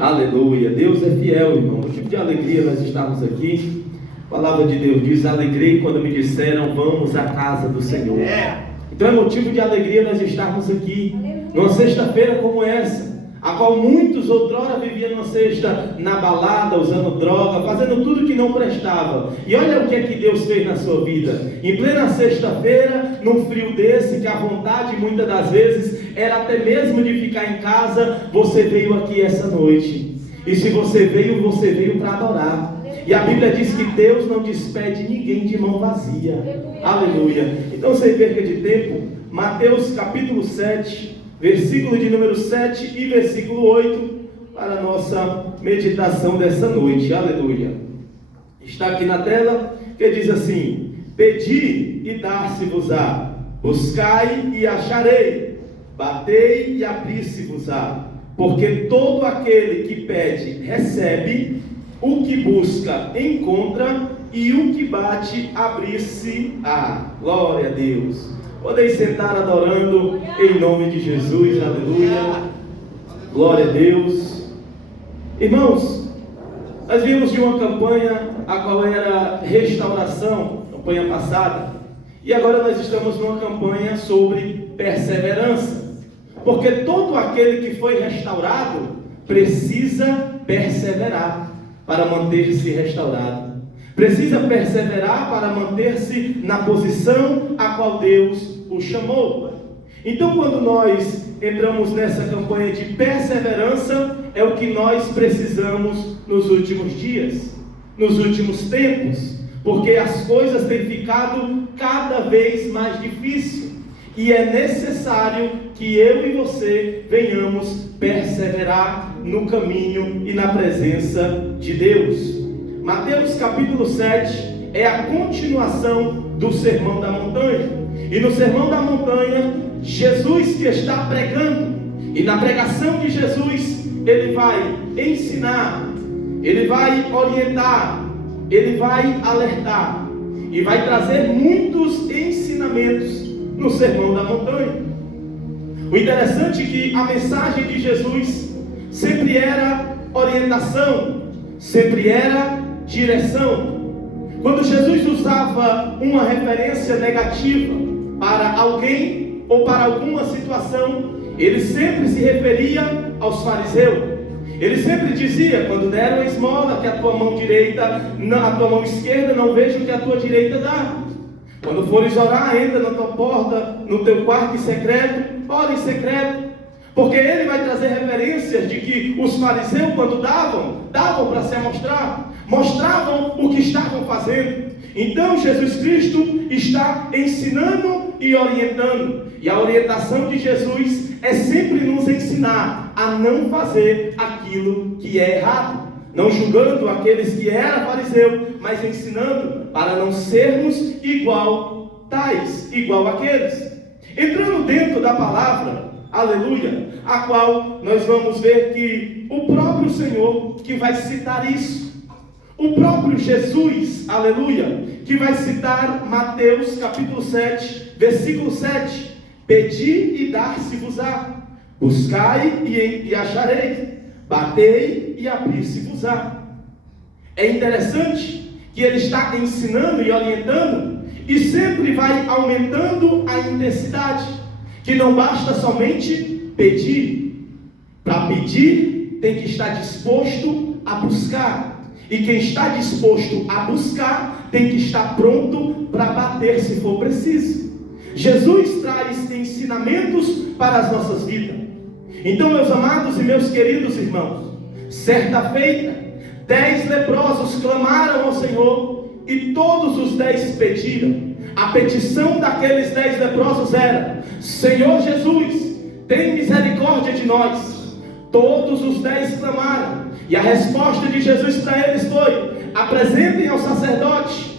Aleluia. Deus é fiel, irmão. Motivo de alegria nós estarmos aqui. A palavra de Deus diz: alegrei quando me disseram, vamos à casa do Senhor. Então é motivo de alegria nós estarmos aqui numa sexta-feira como essa, a qual muitos outrora viviam numa sexta na balada, usando droga, fazendo tudo que não prestava. E olha o que é que Deus fez na sua vida. Em plena sexta-feira, num frio desse, que a vontade muitas das vezes era até mesmo de ficar em casa, você veio aqui essa noite. E se você veio para adorar. E a Bíblia diz que Deus não despede ninguém de mão vazia. Aleluia. Então, sem perca de tempo, Mateus capítulo 7, versículo de número 7 e versículo 8, para a nossa meditação dessa noite. Aleluia. Está aqui na tela, que diz assim: pedi e dar-se-vos-á, buscai e acharei, batei e abrir-se-vos-á, porque todo aquele que pede, recebe, o que busca, encontra, e o que bate, abrir-se-á. Glória a Deus. Podem sentar adorando em nome de Jesus. Aleluia. Glória a Deus. Irmãos, nós viemos de uma campanha a qual era restauração, campanha passada, e agora nós estamos numa campanha sobre perseverança, porque todo aquele que foi restaurado precisa perseverar para manter-se restaurado, precisa perseverar para manter-se na posição a qual Deus o chamou. Então, quando nós entramos nessa campanha de perseverança, é o que nós precisamos nos últimos dias, nos últimos tempos, porque as coisas têm ficado cada vez mais difíceis, e é necessário que eu e você venhamos perseverar no caminho e na presença de Deus. Mateus capítulo 7 é a continuação do Sermão da Montanha. E no Sermão da Montanha, Jesus que está pregando, e na pregação de Jesus, ele vai ensinar, ele vai orientar, ele vai alertar, e vai trazer muitos ensinamentos no Sermão da Montanha. O interessante é que a mensagem de Jesus sempre era orientação, sempre era direção. Quando Jesus usava uma referência negativa para alguém ou para alguma situação, ele sempre se referia aos fariseus. Ele sempre dizia: quando deram a esmola, que a tua mão direita, a tua mão esquerda não veja o que a tua direita dá. Quando fores orar, entra na tua porta, no teu quarto em secreto, ora em secreto. Porque ele vai trazer referências de que os fariseus, quando davam para se amostrar, mostravam o que estavam fazendo. Então Jesus Cristo está ensinando e orientando. E a orientação de Jesus é sempre nos ensinar a não fazer aquilo que é errado, não julgando aqueles que eram fariseus, mas ensinando para não sermos igual àqueles. Entrando dentro da palavra, aleluia, a qual nós vamos ver que o próprio Senhor que vai citar isso, o próprio Jesus, aleluia, que vai citar Mateus capítulo 7, versículo 7, pedi e dar-se-vos-á, buscai e achareis, batei e abrir-se-vos-á. É interessante que ele está ensinando e orientando, e sempre vai aumentando a intensidade, que não basta somente pedir. Para pedir, tem que estar disposto a buscar. E quem está disposto a buscar, tem que estar pronto para bater se for preciso. Jesus traz ensinamentos para as nossas vidas. Então, meus amados e meus queridos irmãos, certa feita, 10 leprosos clamaram ao Senhor, e todos os 10 pediram. A petição daqueles 10 leprosos era: Senhor Jesus, tem misericórdia de nós. Todos os 10 clamaram, e a resposta de Jesus para eles foi: apresentem ao sacerdote.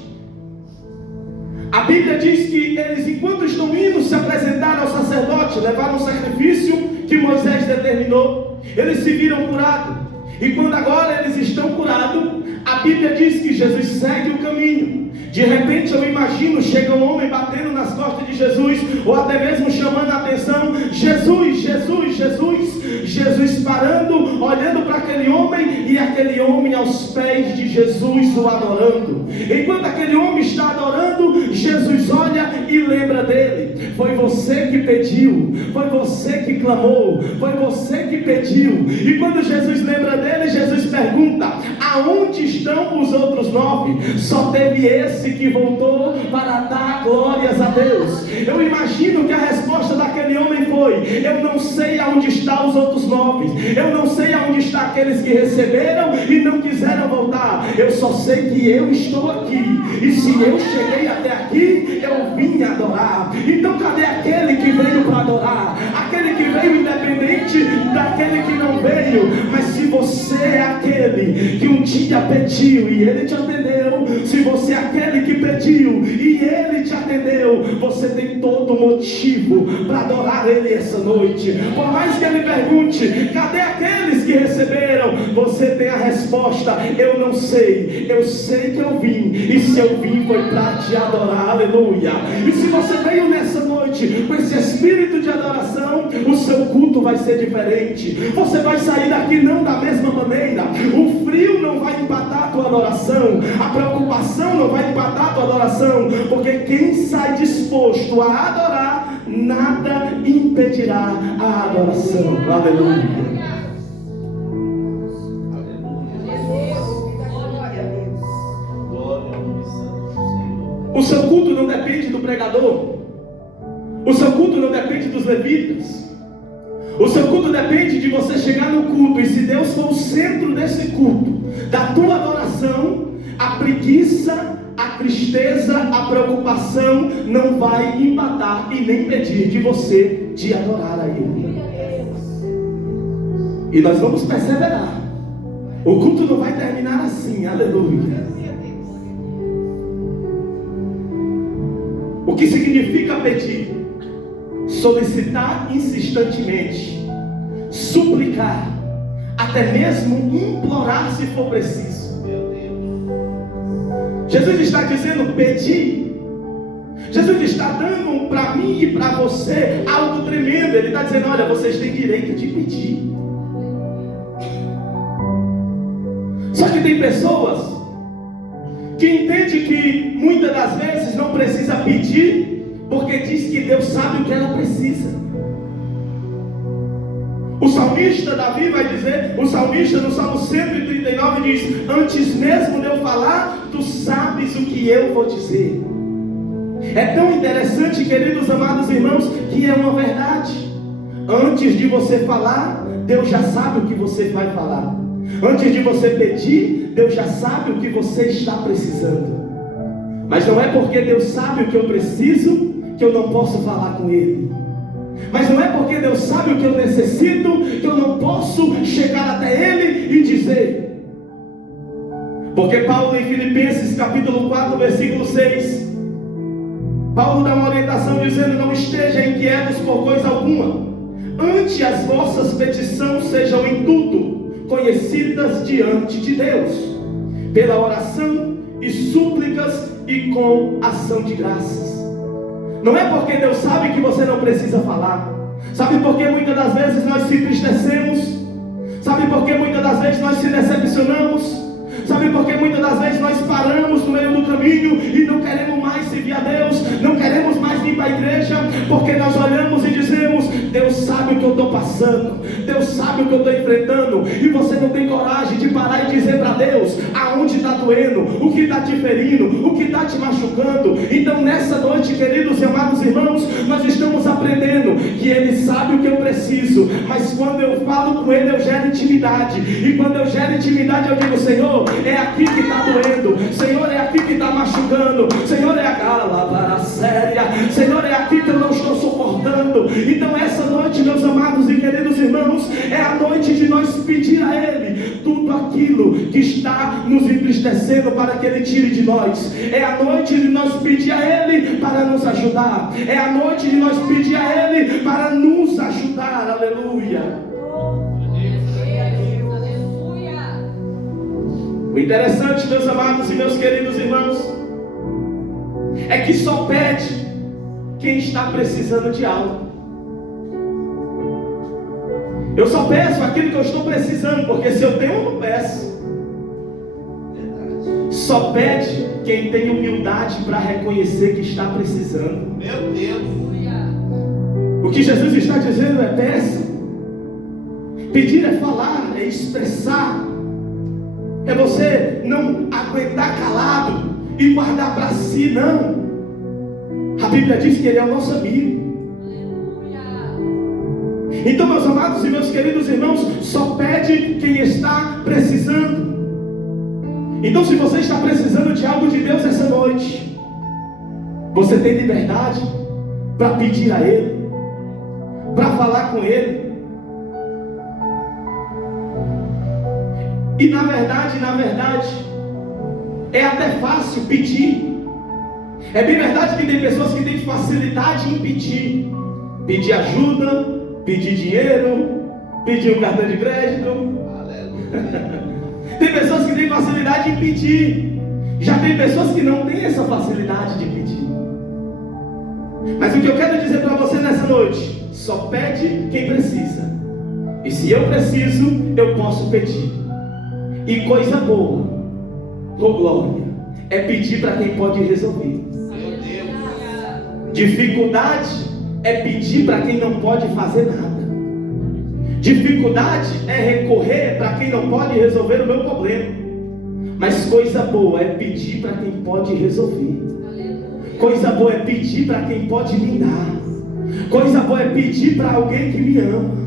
A Bíblia diz que eles, enquanto estão indo se apresentar ao sacerdote, levaram o sacrifício que Moisés determinou. Eles se viram curados. E quando agora eles estão curados, a Bíblia diz que Jesus segue o caminho. De repente eu imagino, chega um homem batendo nas costas de Jesus, ou até mesmo chamando a atenção: Jesus, Jesus, Jesus. Jesus parando, olhando para aquele homem, e aquele homem aos pés de Jesus o adorando. Enquanto aquele homem está adorando, Jesus olha e lembra dele. Foi você que pediu, foi você que clamou, foi você que pediu. E quando Jesus lembra dele, Jesus pergunta: aonde estão os outros 9? Só teve esse que voltou para dar glórias a Deus. Eu imagino que a resposta daquele homem foi: eu não sei aonde estão os outros 9, eu não sei aonde estão aqueles que receberam e não quiseram voltar. Eu só sei que eu estou aqui, e se eu cheguei até aqui, eu vim adorar. Então cadê aquele que veio para adorar? Aquele que veio independente daquele que não veio. Mas se você é aquele que um dia pediu e ele te atendeu, se você é aquele que pediu e ele te atendeu, você tem todo motivo para adorar ele essa noite. Por mais que ele pergunte: cadê aqueles que receberam? Você tem a resposta: eu não sei, eu sei que eu vim, e se eu vim foi para te adorar. Aleluia. E se você veio nessa noite com esse espírito de adoração, o seu culto vai ser diferente. Você vai sair daqui não da mesma maneira. O frio não vai empatar a tua adoração, a preocupação não vai empatar a tua adoração, porque quem sai disposto a adorar, nada impedirá a adoração. Aleluia. O seu culto não depende do pregador. O seu culto não depende dos levitas. O seu culto depende de você chegar no culto. E se Deus for o centro desse culto, da tua adoração, a preguiça, a tristeza, a preocupação não vai empatar e nem impedir de você de adorar a Ele. E nós vamos perseverar. O culto não vai terminar assim. Aleluia. O que significa pedir? Solicitar insistentemente, suplicar, até mesmo implorar se for preciso. Meu Deus. Jesus está dizendo: pedir. Jesus está dando para mim e para você algo tremendo. Ele está dizendo: olha, vocês têm direito de pedir. Só que tem pessoas que entendem que muitas das vezes não precisa pedir, porque diz que Deus sabe o que ela precisa. O salmista Davi vai dizer, o salmista no Salmo 139 diz: antes mesmo de eu falar, tu sabes o que eu vou dizer. É tão interessante, queridos amados irmãos, que é uma verdade. Antes de você falar, Deus já sabe o que você vai falar. Antes de você pedir, Deus já sabe o que você está precisando. Mas não é porque Deus sabe o que eu preciso que eu não posso falar com Ele. Mas não é porque Deus sabe o que eu necessito que eu não posso chegar até Ele e dizer. Porque Paulo, em Filipenses capítulo 4, versículo 6, Paulo dá uma orientação dizendo: não estejam inquietos por coisa alguma, antes as vossas petições sejam em tudo conhecidas diante de Deus, pela oração e súplicas e com ação de graças. Não é porque Deus sabe que você não precisa falar. Sabe por que muitas das vezes nós se entristecemos? Sabe por que muitas das vezes nós se decepcionamos? Sabe por que muitas das vezes nós paramos no meio do caminho e não queremos mais servir a Deus, não queremos mais vir para a igreja? Porque nós olhamos e dizemos: Deus sabe o que eu estou passando, Deus sabe o que eu estou enfrentando, e você não tem coragem de parar e dizer para Deus aonde está doendo, o que está te ferindo, o que está te machucando. Então nessa noite, queridos e amados irmãos, nós estamos aprendendo que Ele sabe o que eu preciso, mas quando eu falo com Ele, eu gero intimidade, e quando eu gero intimidade, eu digo: Senhor, é aqui que está doendo, Senhor, é aqui que está machucando, Senhor, é a gala séria, Senhor, é aqui que eu não estou suportando. Então essa noite, meus amados e queridos irmãos, é a noite de nós pedir a Ele tudo aquilo que está nos entristecendo, para que Ele tire de nós. É a noite de nós pedir a Ele para nos ajudar. É a noite de nós pedir a Ele para nos ajudar. Aleluia. O interessante, meus amados e meus queridos irmãos, é que só pede quem está precisando de algo. Eu só peço aquilo que eu estou precisando, porque se eu tenho, eu não peço. Só pede quem tem humildade para reconhecer que está precisando. Meu Deus. O que Jesus está dizendo é: peça. Pedir é falar, é expressar. É você não aguentar calado e guardar para si, não. A Bíblia diz que Ele é o nosso amigo. Então, meus amados e meus queridos irmãos, só pede quem está precisando. Então, se você está precisando de algo de Deus essa noite, você tem liberdade para pedir a Ele, para falar com Ele. E na verdade, é até fácil pedir. É bem verdade que tem pessoas que têm facilidade em pedir. Pedir ajuda, pedir dinheiro, pedir um cartão de crédito. Tem pessoas que têm facilidade em pedir. Já tem pessoas que não têm essa facilidade de pedir. Mas o que eu quero dizer para você nessa noite: só pede quem precisa. E se eu preciso, eu posso pedir. E coisa boa, ou glória, é pedir para quem pode resolver. Dificuldade é pedir para quem não pode fazer nada. Dificuldade é recorrer para quem não pode resolver o meu problema. Mas coisa boa é pedir para quem pode resolver. Coisa boa é pedir para quem pode me dar. Coisa boa é pedir para alguém que me ama.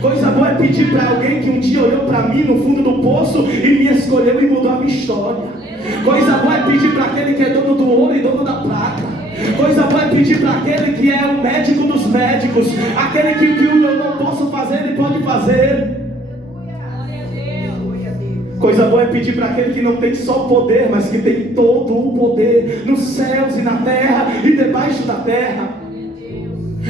Coisa boa é pedir para alguém que um dia olhou para mim no fundo do poço e me escolheu e mudou a minha história. Coisa boa é pedir para aquele que é dono do ouro e dono da prata. Coisa boa é pedir para aquele que é o médico dos médicos, aquele que eu não posso fazer, ele pode fazer. Coisa boa é pedir para aquele que não tem só poder, mas que tem todo o poder nos céus e na terra e debaixo da terra.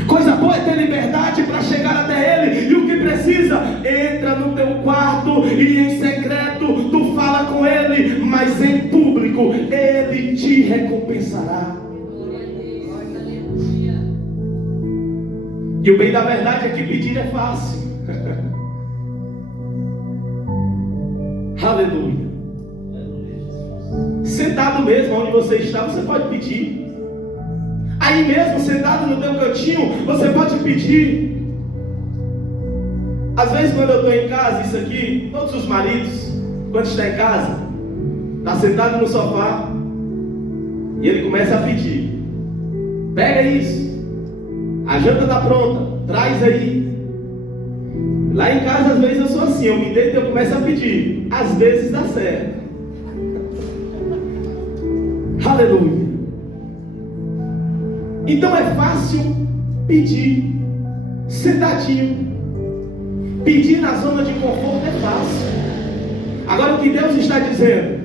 Coisa boa é ter liberdade para chegar até Ele. E o que precisa? Entra no teu quarto e em secreto tu fala com Ele, mas em público Ele te recompensará. E o bem da verdade é que pedir é fácil. Aleluia. Sentado mesmo onde você está, você pode pedir. Aí mesmo, sentado no teu cantinho, você pode pedir. Às vezes quando eu estou em casa, isso aqui, todos os maridos, quando está em casa, está sentado no sofá e ele começa a pedir: pega isso, a janta está pronta, traz aí. Lá em casa às vezes eu sou assim, eu me deito e eu começo a pedir. Às vezes dá certo. Aleluia. Então é fácil pedir sentadinho. Pedir na zona de conforto é fácil. Agora o que Deus está dizendo: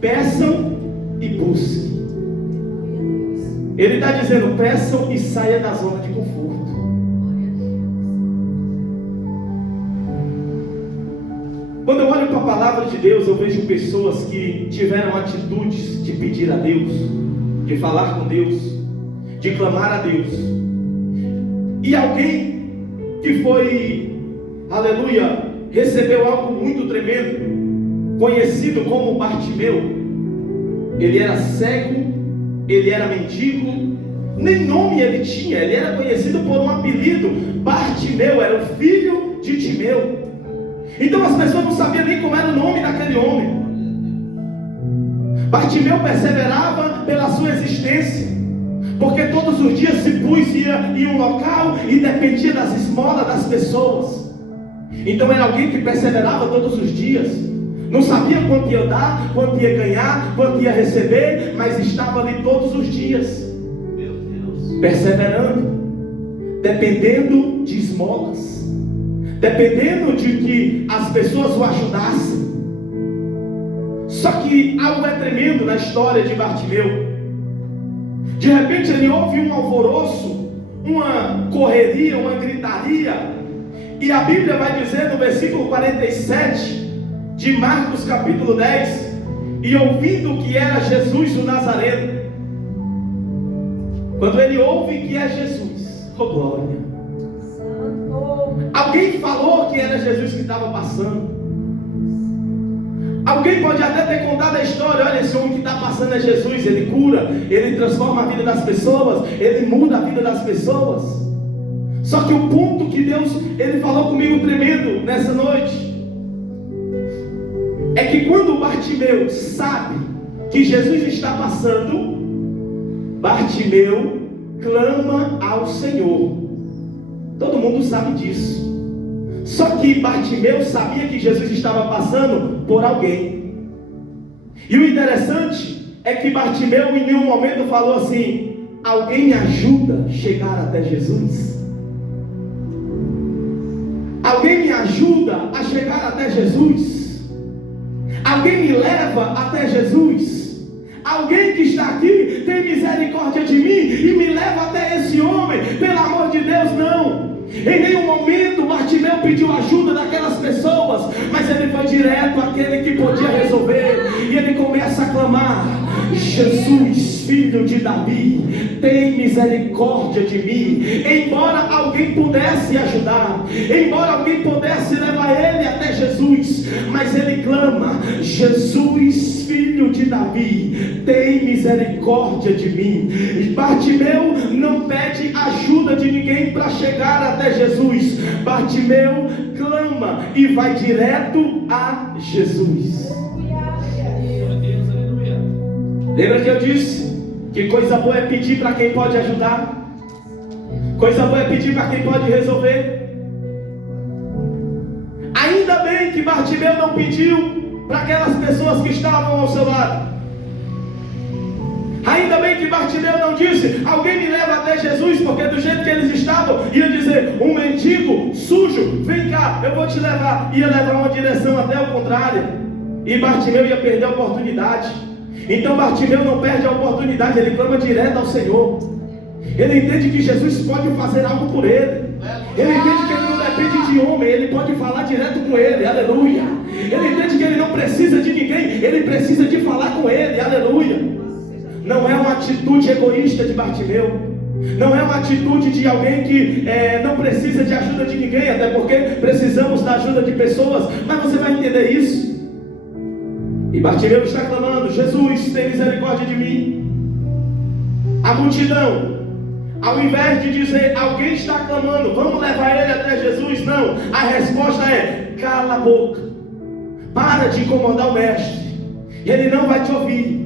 peçam e busquem. Ele está dizendo: peçam e saia da zona de conforto. Quando eu olho para a palavra de Deus, eu vejo pessoas que tiveram atitudes de pedir a Deus, de falar com Deus, de clamar a Deus. E alguém que foi, aleluia, recebeu algo muito tremendo, conhecido como Bartimeu. Ele era cego, ele era mendigo, nem nome ele tinha, ele era conhecido por um apelido. Bartimeu era o filho de Timeu. Então as pessoas não sabiam nem como era o nome daquele homem. Bartimeu perseverava pela sua existência, porque todos os dias se ia em um local e dependia das esmolas das pessoas. Então era alguém que perseverava todos os dias. Não sabia quanto ia dar, quanto ia ganhar, quanto ia receber, mas estava ali todos os dias, meu Deus, perseverando, dependendo de esmolas, dependendo de que as pessoas o ajudassem. Só que algo é tremendo na história de Bartimeu. De repente ele ouve um alvoroço, uma correria, uma gritaria. E a Bíblia vai dizer no versículo 47, de Marcos capítulo 10, e ouvindo que era Jesus o Nazareno. Quando ele ouve que é Jesus, oh glória, alguém falou que era Jesus que estava passando. Alguém pode até ter contado a história: olha, esse homem que está passando é Jesus, ele cura, ele transforma a vida das pessoas, ele muda a vida das pessoas. Só que o ponto que Deus, ele falou comigo tremendo nessa noite, é que quando Bartimeu sabe que Jesus está passando, Bartimeu clama ao Senhor. Todo mundo sabe disso. Só que Bartimeu sabia que Jesus estava passando por alguém. E o interessante é que Bartimeu em nenhum momento falou assim: alguém me ajuda a chegar até Jesus? Alguém me ajuda a chegar até Jesus? Alguém me leva até Jesus? Alguém que está aqui tem misericórdia de mim e me leva até esse homem? Pelo amor de Deus, não. Em nenhum momento Bartimeu pediu ajuda daquelas pessoas, mas ele foi direto àquele que podia resolver, e ele começa a clamar: Jesus, filho de Davi, tem misericórdia de mim. Embora alguém pudesse ajudar, embora alguém pudesse levar ele até Jesus, mas ele clama: Jesus, filho de Davi, tem misericórdia de mim. Bartimeu não pede ajuda de ninguém para chegar até Jesus. Bartimeu clama e vai direto a Jesus. Lembra que eu disse que coisa boa é pedir para quem pode ajudar? Coisa boa é pedir para quem pode resolver. Ainda bem que Bartimeu não pediu para aquelas pessoas que estavam ao seu lado. Ainda bem que Bartimeu não disse: alguém me leva até Jesus, porque do jeito que eles estavam, ia dizer: um mendigo sujo, vem cá, eu vou te levar. Ia levar uma direção até o contrário, e Bartimeu ia perder a oportunidade. Então Bartimeu não perde a oportunidade, ele clama direto ao Senhor. Ele entende que Jesus pode fazer algo por ele. Ele entende que ele não depende de homem, ele pode falar direto com ele, aleluia. Ele entende que ele não precisa de ninguém, ele precisa de falar com ele, aleluia. Não é uma atitude egoísta de Bartimeu, não é uma atitude de alguém que não precisa de ajuda de ninguém, até porque precisamos da ajuda de pessoas, mas você vai entender isso. E Bartimeu está clamando: Jesus, tem misericórdia de mim. A multidão, ao invés de dizer: alguém está clamando, vamos levar ele até Jesus, não, a resposta é: cala a boca, para de incomodar o mestre, ele não vai te ouvir.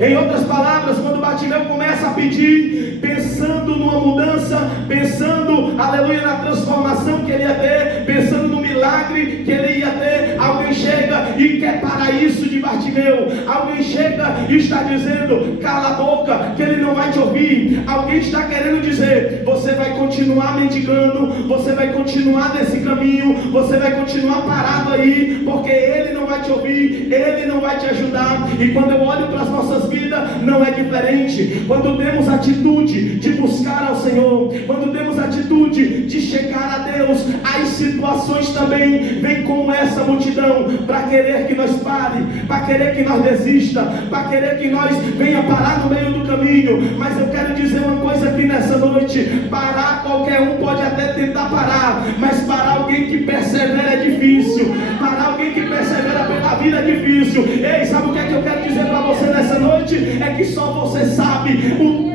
Em outras palavras, quando Bartimeu começa a pedir, pensando numa mudança, pensando, aleluia, na transformação que ele ia ter, pensando no milagre que ele ia ter, alguém chega e quer parar isso de Bartimeu. Alguém chega e está dizendo: cala a boca, que ele não vai te ouvir. Alguém está querendo dizer: você vai continuar mendigando, você vai continuar nesse caminho, você vai continuar parado aí, porque ele não vai te ouvir, ele não vai te ajudar. E quando eu olho para as nossas vidas, não é diferente. Quando temos atitude de buscar ao Senhor, quando temos atitude de chegar a Deus, as situações também vêm como essa multidão, para querer que nós pare, para querer que nós desista, para querer que nós venha parar no meio do caminho. Mas eu quero dizer uma coisa aqui nessa noite: parar qualquer um pode até tentar parar, mas parar alguém que persevera é difícil. Parar alguém que persevera pela vida é difícil. Ei, sabe o que é que eu quero dizer para você nessa noite? É que só você sabe o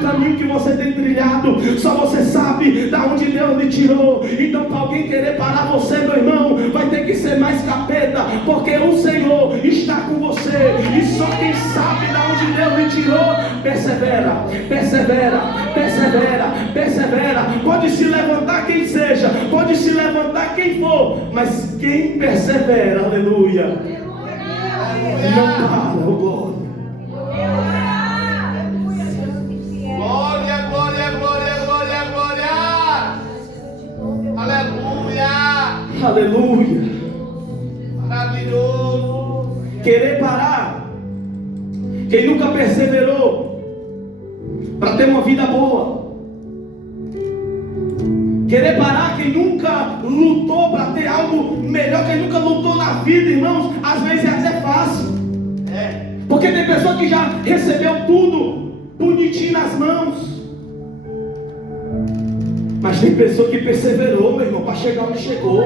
caminho que você tem trilhado, só você sabe da onde Deus lhe tirou. Então, para alguém querer parar você, meu irmão, vai ter que ser mais capeta, porque o Senhor está com você, e só quem sabe da onde Deus lhe tirou, persevera, persevera, persevera, persevera. Pode se levantar quem seja, pode se levantar quem for, mas quem persevera, aleluia, não para, oh glória. Glória, glória, glória, glória, glória. Aleluia. Aleluia. Maravilhoso. Querer parar, quem nunca perseverou para ter uma vida boa, Querer parar quem nunca lutou para ter algo melhor, quem nunca lutou na vida, irmãos, às vezes é até fácil. Porque tem pessoa que já recebeu tudo bonitinho nas mãos. Mas tem pessoa que perseverou, meu irmão, para chegar onde chegou.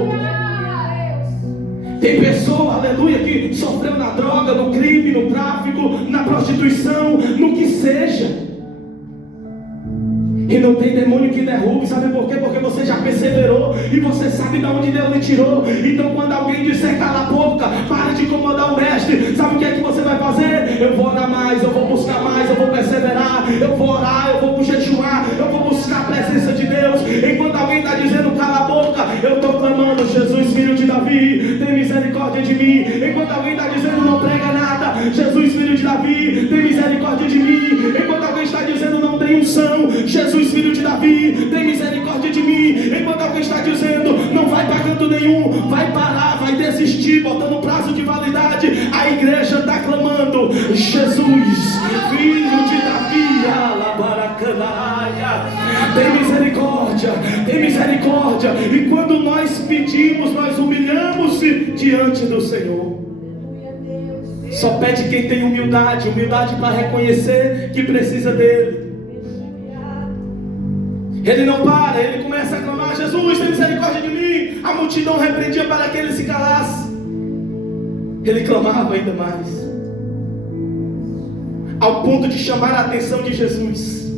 Tem pessoa, aleluia, que sofreu na droga, no crime, no tráfico, na prostituição, no que seja. E não tem demônio que derrube, sabe por quê? Porque você já perseverou e você sabe de onde Deus lhe tirou. Então quando alguém disser cala a boca, para de incomodar o mestre, sabe o que é que você vai fazer? Eu vou orar mais, eu vou buscar mais, eu vou perseverar, eu vou orar, eu vou jejuar, eu vou buscar a presença de Deus. Enquanto alguém está dizendo cala a boca, eu estou clamando: Jesus, filho de Davi, tem misericórdia de mim. Enquanto alguém está dizendo não prega nada, Jesus, filho de Davi, tem misericórdia de mim. Enquanto alguém está dizendo não tem unção, Jesus, filho de Davi, tem misericórdia de mim. Enquanto alguém está dizendo não vai pagando nenhum, vai parar, vai desistir, botando prazo de validade, a igreja está clamando: Jesus, filho de Davi, alabaracanaia, tem misericórdia, tem misericórdia. E quando nós pedimos, nós humilhamos-se diante do Senhor. Só pede quem tem humildade, humildade para reconhecer que precisa dele. Ele não para, ele começa a clamar: Jesus, tem misericórdia de mim. A multidão repreendia para que ele se calasse. Ele clamava ainda mais, ao ponto de chamar a atenção de Jesus.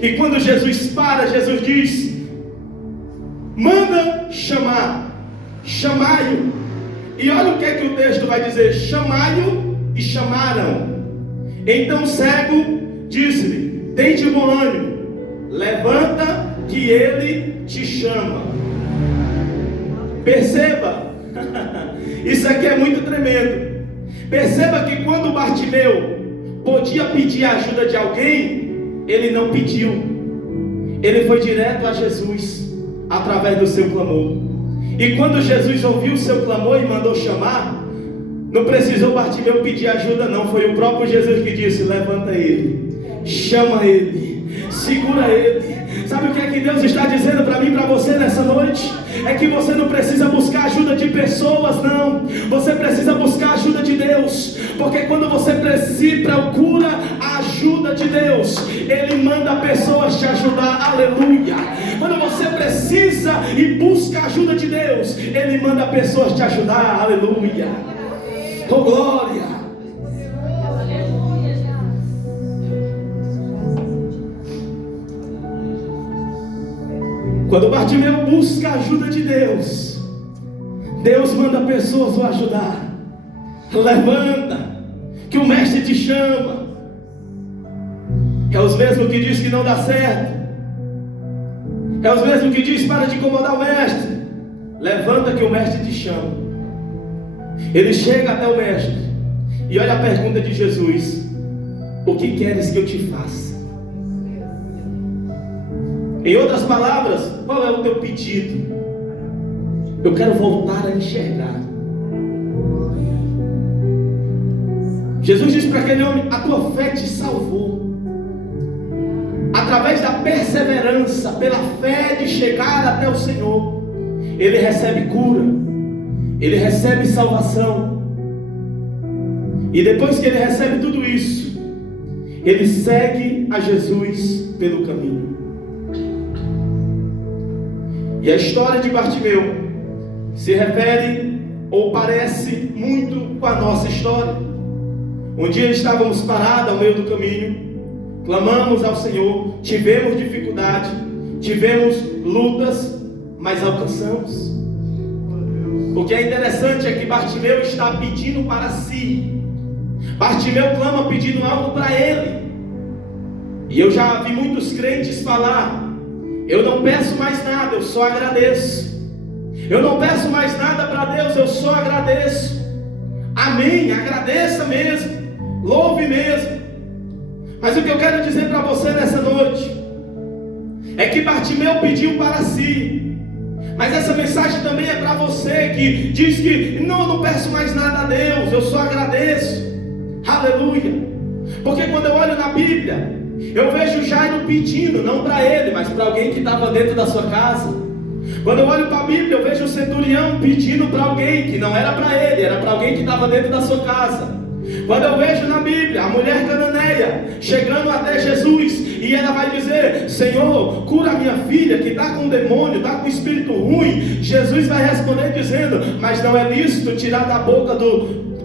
E quando Jesus para, Jesus diz: manda chamar, chamai-o. E olha o que é que o texto vai dizer: chamai-o, e chamaram. Então o cego disse-lhe: tem de bom ânimo, levanta que ele te chama. Perceba, isso aqui é muito tremendo. Perceba que quando Bartimeu podia pedir a ajuda de alguém, ele não pediu, ele foi direto a Jesus através do seu clamor. E quando Jesus ouviu o seu clamor e mandou chamar, não precisou Bartimeu pedir ajuda não, foi o próprio Jesus que disse: levanta ele, chama ele, segura ele. Sabe o que é que Deus está dizendo para mim e para você nessa noite? É que você não precisa buscar ajuda de pessoas, não. Você precisa buscar a ajuda de Deus. Porque quando você procura a ajuda de Deus, Ele manda pessoas te ajudar, aleluia. Quando você precisa e busca a ajuda de Deus, Ele manda pessoas te ajudar, aleluia. Oh glória. Quando Bartimeu busca a ajuda de Deus, Deus manda pessoas o ajudar. Levanta, que o mestre te chama. É os mesmos que diz que não dá certo. É os mesmos que diz para de incomodar o mestre. Levanta que o mestre te chama. Ele chega até o mestre e olha a pergunta de Jesus: o que queres que eu te faça? Em outras palavras, qual é o teu pedido? Eu quero voltar a enxergar. Jesus disse para aquele homem: a tua fé te salvou. Através da perseverança, pela fé de chegar até o Senhor, ele recebe cura, ele recebe salvação. E depois que ele recebe tudo isso, ele segue a Jesus pelo caminho. E a história de Bartimeu se refere ou parece muito com a nossa história. Um dia estávamos parados ao meio do caminho, clamamos ao Senhor, tivemos dificuldade, tivemos lutas, mas alcançamos. O que é interessante é que Bartimeu está pedindo para si. Bartimeu clama pedindo algo para ele. E eu já vi muitos crentes falar: eu não peço mais nada, eu só agradeço. Eu não peço mais nada para Deus, eu só agradeço. Amém, agradeça mesmo, louve mesmo. Mas o que eu quero dizer para você nessa noite é que Bartimeu pediu para si. Mas essa mensagem também é para você que diz que não peço mais nada a Deus, eu só agradeço. Aleluia. Porque quando eu olho na Bíblia, Eu vejo Jairo pedindo, não para ele, mas para alguém que estava dentro da sua casa. Quando eu olho para a Bíblia, eu vejo o centurião pedindo para alguém que não era para ele, era para alguém que estava dentro da sua casa. Quando eu vejo na Bíblia a mulher cananeia chegando até Jesus, e ela vai dizer: Senhor, cura minha filha que está com demônio, está com espírito ruim. Jesus vai responder dizendo: mas não é lícito tirar da boca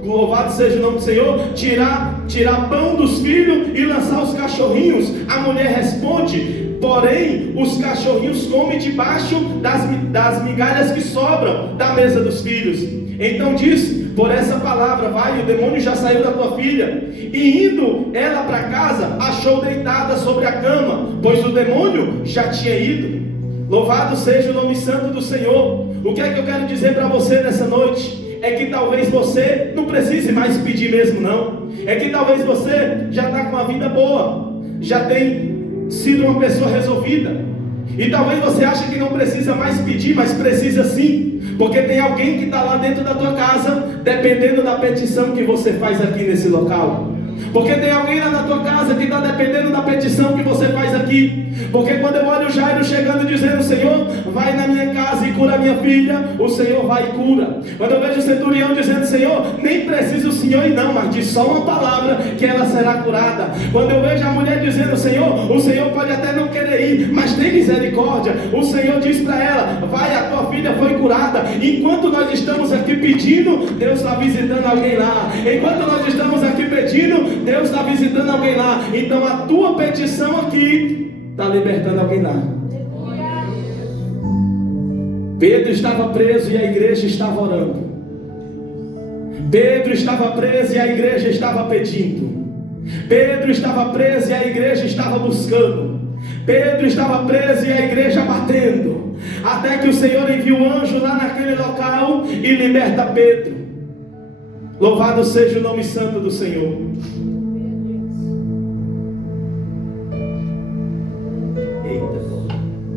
louvado seja o nome do Senhor, tirar pão dos filhos e lançar os cachorrinhos. A mulher responde: porém os cachorrinhos comem debaixo das migalhas que sobram da mesa dos filhos. Então diz: por essa palavra, vai, o demônio já saiu da tua filha. E indo ela para casa, achou deitada sobre a cama, pois o demônio já tinha ido. Louvado seja o nome santo do Senhor. O que é que eu quero dizer para você nessa noite? É que talvez você não precise mais pedir mesmo, não. É que talvez você já está com uma vida boa, já tem sido uma pessoa resolvida, e talvez você ache que não precisa mais pedir, mas precisa sim, porque tem alguém que está lá dentro da tua casa, dependendo da petição que você faz aqui nesse local. Porque tem alguém lá na tua casa que está dependendo da petição que você faz aqui. Porque quando eu olho o Jairo chegando dizendo: Senhor, vai na minha casa e cura minha filha, o Senhor vai e cura. Quando eu vejo o centurião dizendo: Senhor, nem precisa o Senhor ir não, mas diz só uma palavra que ela será curada. Quando eu vejo a mulher dizendo: Senhor, o Senhor pode até não querer ir, mas tem misericórdia, o Senhor diz para ela: vai, a tua filha foi curada. Enquanto nós estamos aqui pedindo, Deus está visitando alguém lá. Enquanto nós estamos aqui pedindo, Deus está visitando alguém lá. Então a tua petição aqui está libertando alguém lá. Pedro estava preso e a igreja estava orando. Pedro estava preso e a igreja estava pedindo. Pedro estava preso e a igreja estava buscando. Pedro estava preso e a igreja batendo, até que o Senhor envia o anjo lá naquele local e liberta Pedro. Louvado seja o nome santo do Senhor.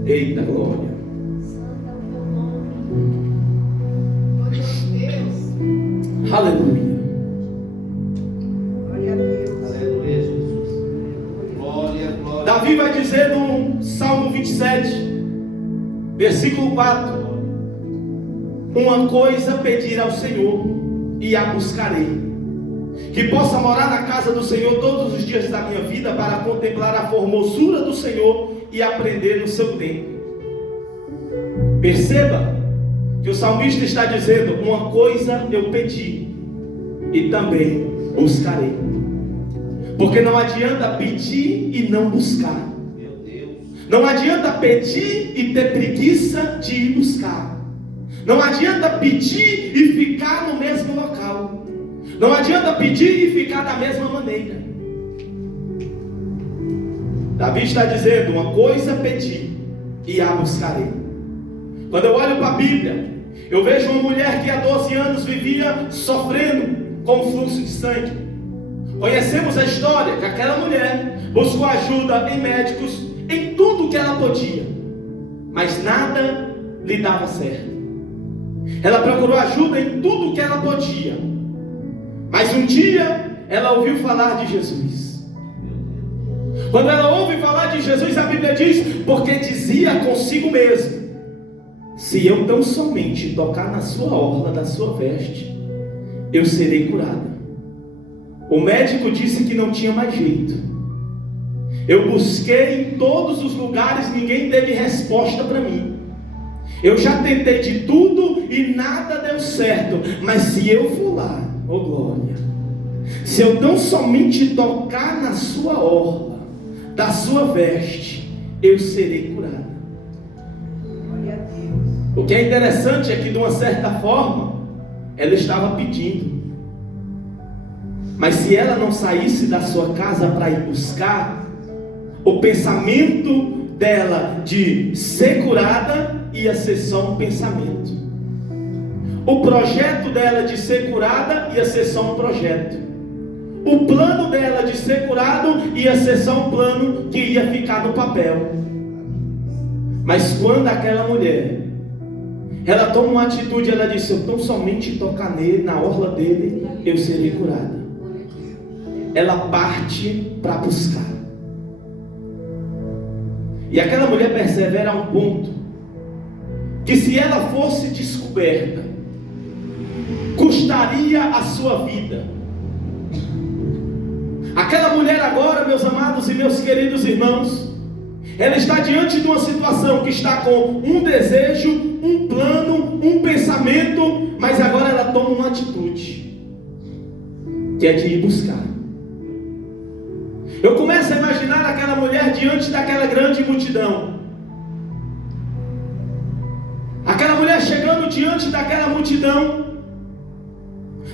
Eita glória. Aleluia. Glória a Deus. Aleluia, Jesus. Glória, glória. Davi vai dizer no Salmo 27, versículo 4: uma coisa pedir ao Senhor e a buscarei, que possa morar na casa do Senhor todos os dias da minha vida, para contemplar a formosura do Senhor e aprender no seu tempo. Perceba que o salmista está dizendo: uma coisa eu pedi e também buscarei. Porque não adianta pedir e não buscar. Meu Deus. Não adianta pedir e ter preguiça de ir buscar. Não adianta pedir e ficar no mesmo local. Não adianta pedir e ficar da mesma maneira. Davi está dizendo: uma coisa pedi e a buscarei. Quando eu olho para a Bíblia, eu vejo uma mulher que há 12 anos vivia sofrendo com fluxo de sangue. Conhecemos a história que aquela mulher buscou ajuda em médicos, em tudo que ela podia, mas nada lhe dava certo. Ela procurou ajuda em tudo que ela podia, mas um dia ela ouviu falar de Jesus. Quando ela ouve falar de Jesus, a Bíblia diz: porque dizia consigo mesmo: se eu tão somente tocar na sua orla da sua veste, eu serei curada. O médico disse que não tinha mais jeito. Eu busquei em todos os lugares, ninguém teve resposta para mim. Eu já tentei de tudo e nada deu certo. Mas se eu for lá, oh glória, se eu tão somente tocar na sua orla da sua veste, eu serei curada. Glória a Deus. O que é interessante é que, de uma certa forma, ela estava pedindo. Mas se ela não saísse da sua casa para ir buscar, o pensamento dela de ser curada ia ser só um pensamento. O projeto dela de ser curada ia ser só um projeto. O plano dela de ser curado ia ser só um plano que ia ficar no papel. Mas quando aquela mulher, ela toma uma atitude, ela disse: eu tão somente tocar nele, na orla dele, eu serei curada. Ela parte para buscar. E aquela mulher persevera a um ponto que, se ela fosse descoberta, custaria a sua vida. Aquela mulher agora, meus amados e meus queridos irmãos, ela está diante de uma situação que está com um desejo, um plano, um pensamento, mas agora ela toma uma atitude, que é de ir buscar. Eu começo a imaginar aquela mulher diante daquela grande multidão. Aquela mulher chegando diante daquela multidão.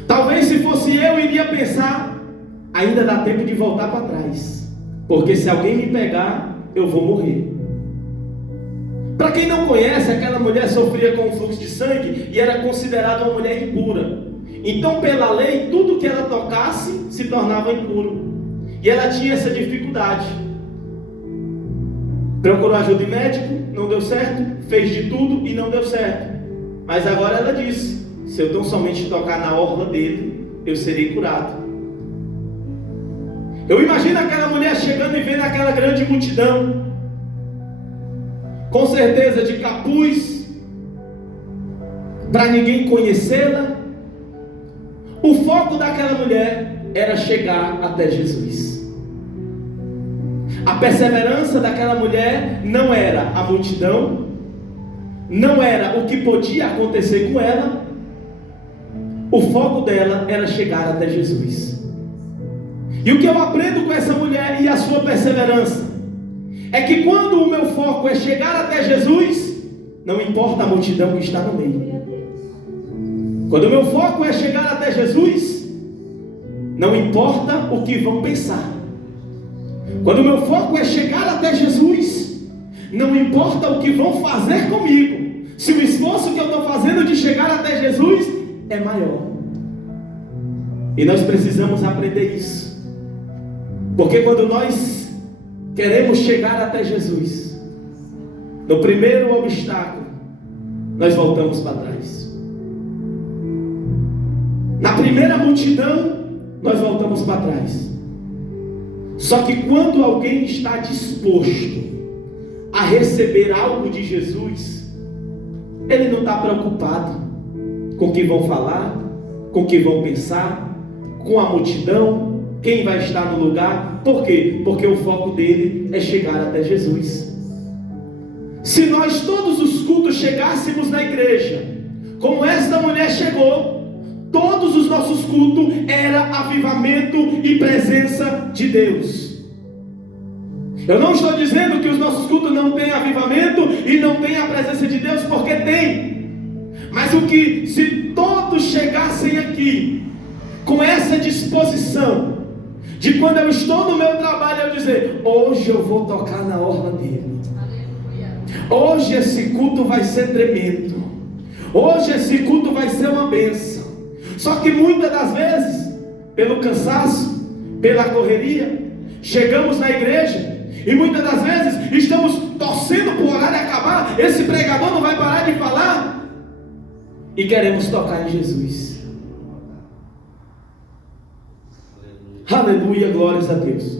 Talvez, se fosse eu, iria pensar: ainda dá tempo de voltar para trás, porque se alguém me pegar, eu vou morrer. Para quem não conhece, aquela mulher sofria com um fluxo de sangue e era considerada uma mulher impura. Então, pela lei, tudo que ela tocasse se tornava impuro. E ela tinha essa dificuldade. Procurou ajuda de médico, não deu certo. Fez de tudo e não deu certo. Mas agora ela disse: se eu tão somente tocar na orla dele, eu serei curado. Eu imagino aquela mulher chegando e vendo aquela grande multidão, com certeza de capuz, para ninguém conhecê-la. O foco daquela mulher era chegar até Jesus. A perseverança daquela mulher não era a multidão, não era o que podia acontecer com ela. O foco dela era chegar até Jesus. E o que eu aprendo com essa mulher e a sua perseverança é que, quando o meu foco é chegar até Jesus, não importa a multidão que está no meio. Quando o meu foco é chegar até Jesus, não importa o que vão pensar. Quando o meu foco é chegar até Jesus, não importa o que vão fazer comigo, se o esforço que eu estou fazendo de chegar até Jesus é maior. E nós precisamos aprender isso. Porque quando nós queremos chegar até Jesus, no primeiro obstáculo, nós voltamos para trás. Na primeira multidão, nós voltamos para trás. Só que quando alguém está disposto a receber algo de Jesus, ele não está preocupado com o que vão falar, com o que vão pensar, com a multidão, quem vai estar no lugar. Por quê? Porque o foco dele é chegar até Jesus. Se nós todos os cultos chegássemos na igreja como esta mulher chegou, todos os nossos cultos era avivamento e presença de Deus. Eu não estou dizendo que os nossos cultos não têm avivamento e não têm a presença de Deus, porque tem. Mas o que, se todos chegassem aqui com essa disposição de, quando eu estou no meu trabalho, eu dizer: hoje eu vou tocar na orla dele, hoje esse culto vai ser tremendo, hoje esse culto vai ser uma bênção. Só que muitas das vezes, pelo cansaço, pela correria, chegamos na igreja e muitas das vezes estamos torcendo para o horário acabar, esse pregador não vai parar de falar, e queremos tocar em Jesus. Aleluia, glórias a Deus.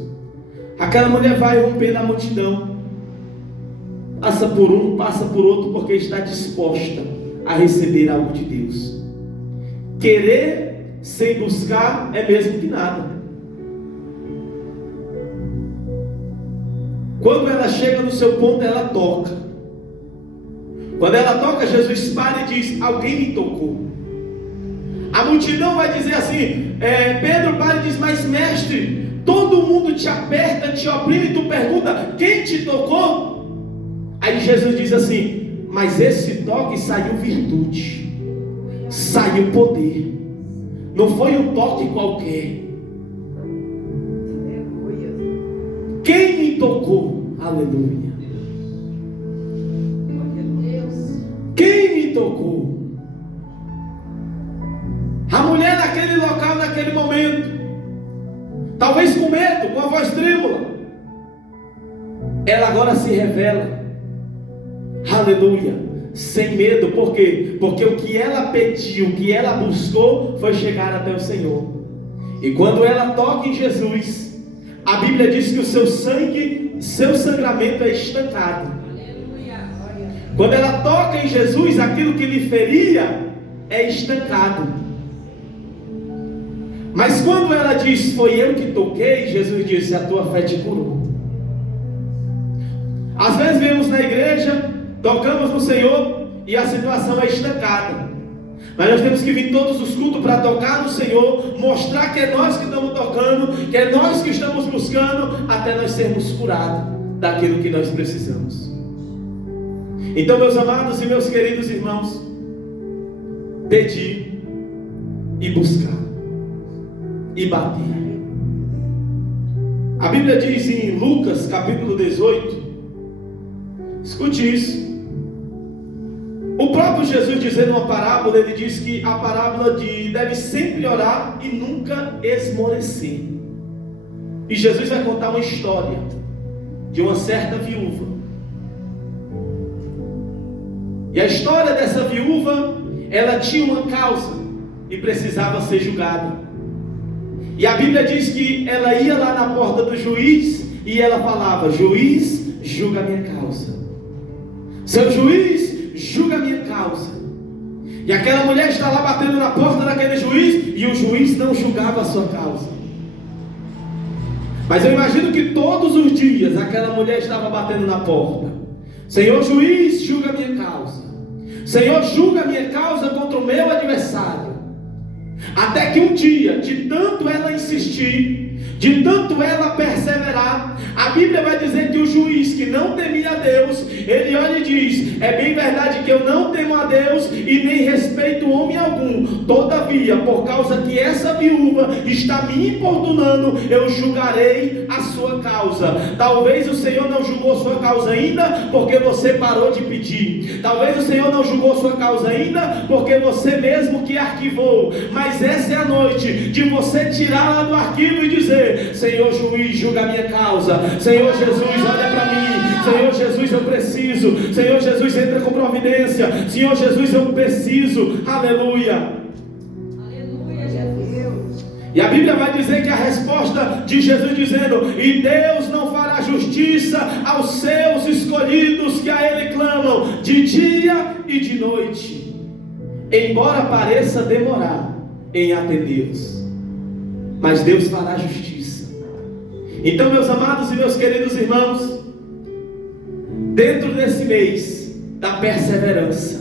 Aquela mulher vai romper na multidão, passa por um, passa por outro, porque está disposta a receber algo de Deus. Querer sem buscar é mesmo que nada. Quando ela chega no seu ponto, ela toca. Quando ela toca, Jesus para e diz: alguém me tocou. A multidão vai dizer assim, Pedro para e diz: mas mestre, todo mundo te aperta, te oprime, e tu pergunta: quem te tocou? Aí Jesus diz assim: mas esse toque saiu virtude, saiu poder, não foi um toque qualquer. Quem me tocou? Aleluia. Quem me tocou? A mulher naquele local, naquele momento, talvez com medo, com a voz trêmula, ela agora se revela. Aleluia. Sem medo. Por quê? Porque o que ela pediu, o que ela buscou, foi chegar até o Senhor. E quando ela toca em Jesus, a Bíblia diz que o seu sangue seu sangramento é estancado. Quando ela toca em Jesus, aquilo que lhe feria é estancado. Mas quando ela diz, foi eu que toquei, Jesus disse, a tua fé te curou. Às vezes vemos na igreja, tocamos no Senhor e a situação é estancada. Mas nós temos que vir todos os cultos para tocar no Senhor, mostrar que é nós que estamos tocando, que é nós que estamos buscando, até nós sermos curados daquilo que nós precisamos. Então, meus amados e meus queridos irmãos, pedir e buscar e bater. A Bíblia diz em Lucas capítulo 18, escute isso. O próprio Jesus dizendo uma parábola, ele diz que a parábola deve sempre orar e nunca esmorecer. E Jesus vai contar uma história de uma certa viúva. E a história dessa viúva, ela tinha uma causa e precisava ser julgada. E a Bíblia diz que ela ia lá na porta do juiz e ela falava, juiz, julga a minha causa. Seu juiz, julga a minha causa. E aquela mulher está lá batendo na porta daquele juiz e o juiz não julgava a sua causa. Mas eu imagino que todos os dias aquela mulher estava batendo na porta. Senhor juiz, julga a minha causa. Senhor, julga a minha causa contra o meu adversário. Até que um dia, de tanto ela insistir, de tanto ela perseverar, a Bíblia vai dizer que o juiz que não temia a Deus, ele olha e diz, é bem verdade que eu não temo a Deus e nem respeito homem algum, todavia, por causa que essa viúva está me importunando, eu julgarei a sua causa. Talvez o Senhor não julgou sua causa ainda, porque você parou de pedir. Talvez o Senhor não julgou sua causa ainda, porque você mesmo que arquivou. Mas essa é a noite de você tirar lá do arquivo e dizer, Senhor juiz, julga a minha causa. Senhor Jesus, olha para mim. Senhor Jesus, eu preciso. Senhor Jesus, entra com providência. Senhor Jesus, eu preciso. Aleluia. E a Bíblia vai dizer que a resposta de Jesus dizendo, e Deus não fará justiça aos seus escolhidos que a Ele clamam, de dia e de noite, embora pareça demorar em atendê-los, mas Deus fará justiça. Então, meus amados e meus queridos irmãos, dentro desse mês da perseverança,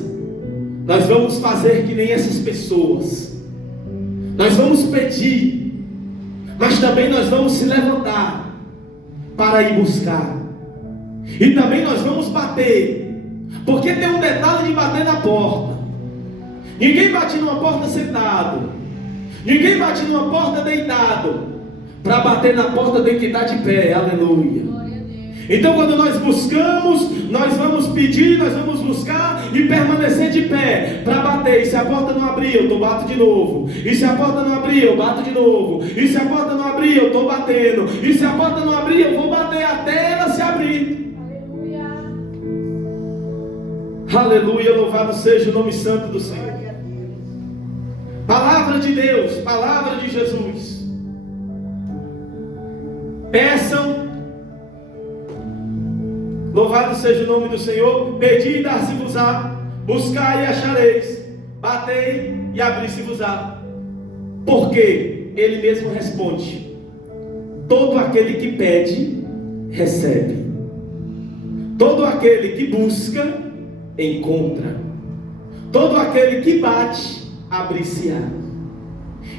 nós vamos fazer que nem essas pessoas. Nós vamos pedir, mas também nós vamos se levantar para ir buscar. E também nós vamos bater, porque tem um detalhe de bater na porta. Ninguém bate numa porta sentado, ninguém bate numa porta deitado. Para bater na porta tem que estar de pé, aleluia. Então quando nós buscamos, nós vamos pedir, nós vamos buscar e permanecer de pé para bater. E se a porta não abrir, eu bato de novo. E se a porta não abrir, eu bato de novo. E se a porta não abrir, eu estou batendo. E se a porta não abrir, eu vou bater até ela se abrir. Aleluia. Aleluia, louvado seja o nome santo do Senhor. Palavra de Deus, palavra de Jesus. Peçam, louvado seja o nome do Senhor. Pedi e dar-se-vos-á, buscai e achareis, batei e abri-se-vos-á. Porque Ele mesmo responde: todo aquele que pede, recebe. Todo aquele que busca, encontra. Todo aquele que bate, abre-se-á.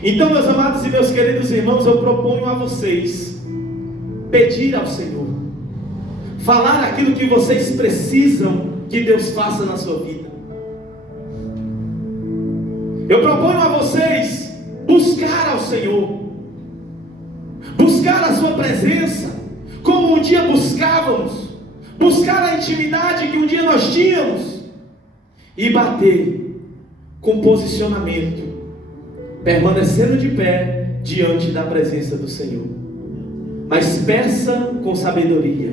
Então, meus amados e meus queridos irmãos, eu proponho a vocês pedir ao Senhor, falar aquilo que vocês precisam que Deus faça na sua vida. Eu proponho a vocês buscar ao Senhor, buscar a sua presença, como um dia buscávamos, buscar a intimidade que um dia nós tínhamos, e bater com posicionamento, permanecendo de pé diante da presença do Senhor. Mas peça com sabedoria.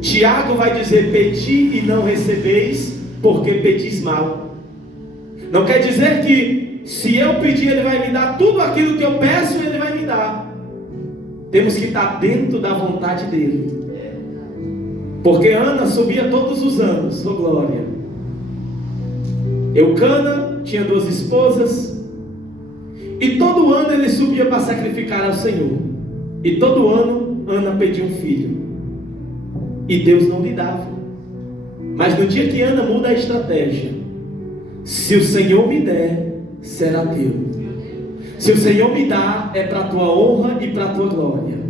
Tiago vai dizer: pedi e não recebeis, porque pedis mal. Não quer dizer que se eu pedir, Ele vai me dar tudo aquilo que eu peço, Ele vai me dar. Temos que estar dentro da vontade dEle. Porque Ana subia todos os anos, oh glória. Eucana tinha 2 esposas, e todo ano ele subia para sacrificar ao Senhor. E todo ano Ana pedia um filho, e Deus não lhe dava. Mas no dia que Ana muda a estratégia, se o Senhor me der, será teu. Se o Senhor me dá, é para a tua honra e para a tua glória.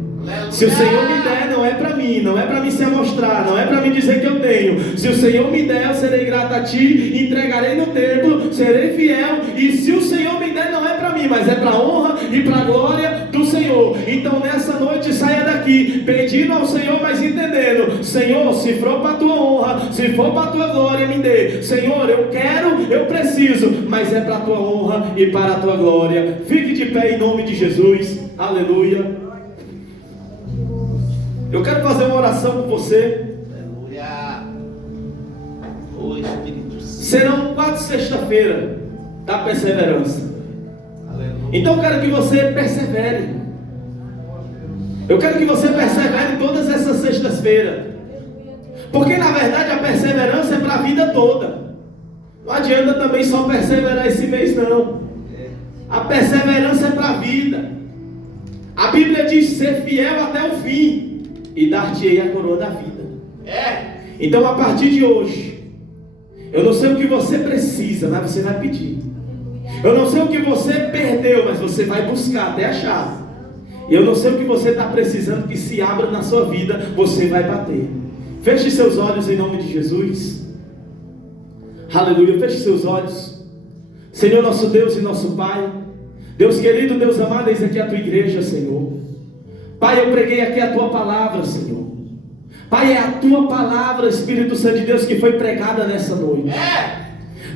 Se o Senhor me der, não é para mim, não é para me se amostrar, não é para me dizer que eu tenho. Se o Senhor me der, eu serei grato a ti, entregarei no templo, serei fiel. E se o Senhor me der, não é para mim, mas é para a honra e para a glória do Senhor. Então nessa noite saia daqui pedindo ao Senhor, mas entendendo: Senhor, se for para a tua honra, se for para a tua glória, me dê. Senhor, eu quero, eu preciso, mas é para a tua honra e para a tua glória. Fique de pé em nome de Jesus. Aleluia. Eu quero fazer uma oração com você. Aleluia. O Espírito Santo. Serão 4 sexta-feiras da perseverança. Aleluia. Então eu quero que você persevere. Eu quero que você persevere todas essas sextas-feiras. Porque na verdade a perseverança é para a vida toda. Não adianta também só perseverar esse mês, não. A perseverança é para a vida. A Bíblia diz: ser fiel até o fim, e dar-te-ei a coroa da vida. Então a partir de hoje, eu não sei o que você precisa, mas você vai pedir. Eu não sei o que você perdeu, mas você vai buscar até achar. E eu não sei o que você está precisando que se abra na sua vida, você vai bater. Feche seus olhos em nome de Jesus. Aleluia, feche seus olhos. Senhor nosso Deus e nosso Pai, Deus querido, Deus amado, eis aqui a tua igreja, Senhor. Pai, eu preguei aqui a tua palavra, Senhor. Pai, é a tua palavra, Espírito Santo de Deus, que foi pregada nessa noite.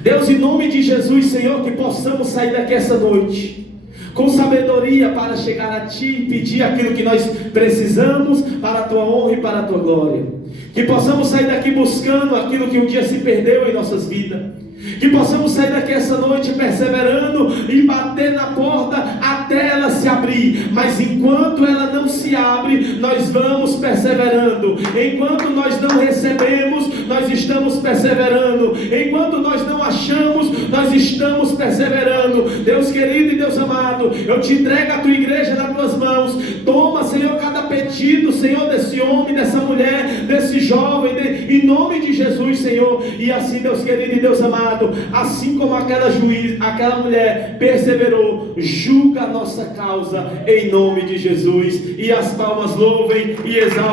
Deus, em nome de Jesus, Senhor, que possamos sair daqui essa noite com sabedoria para chegar a ti e pedir aquilo que nós precisamos para a tua honra e para a tua glória. Que possamos sair daqui buscando aquilo que um dia se perdeu em nossas vidas. Que possamos sair daqui essa noite perseverando e bater na porta até ela se abrir. Mas enquanto ela não se abre, nós vamos perseverando. Enquanto nós não recebemos, nós estamos perseverando. Enquanto nós não achamos, nós estamos perseverando. Deus querido e Deus amado, eu te entrego a tua igreja nas tuas mãos. Toma, Senhor, cada pedido, Senhor, desse homem, dessa mulher, desse jovem, em nome de Jesus, Senhor. E assim, Deus querido e Deus amado, assim como aquela mulher perseverou, julga a nossa causa em nome de Jesus. E as palmas louvem e exaltem